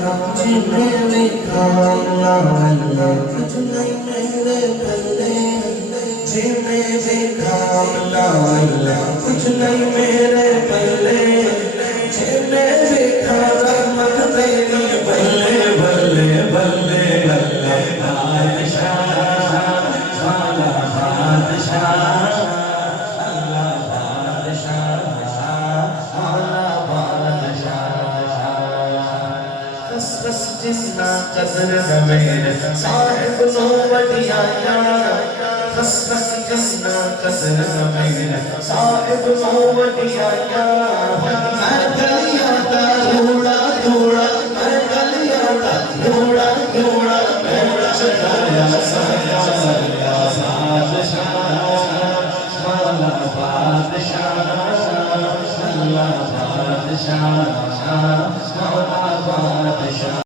جنہیں لکھا اللہ کچھ نہیں میرے پلے جنہیں لکھا اللہ کچھ نہیں میرے پلے جنہیں لکھا رحمت تیری بلے بلے بلے بلے بادشاہ والا بادشاہ اللہ بادشاہ والا بادشاہ بس بس جسنا قدر نہ میرے صاحب نو وڈیایا بس بس جسنا قدر نہ میرے صاحب نو وڈیایا میں گلیاں دا دھوڑا دھوڑا میں گلیاں دا دھوڑا دھوڑا میں چلایا سایا سایا بادشاہ والا بادشاہ اللہ بادشاہ والا بادشاہ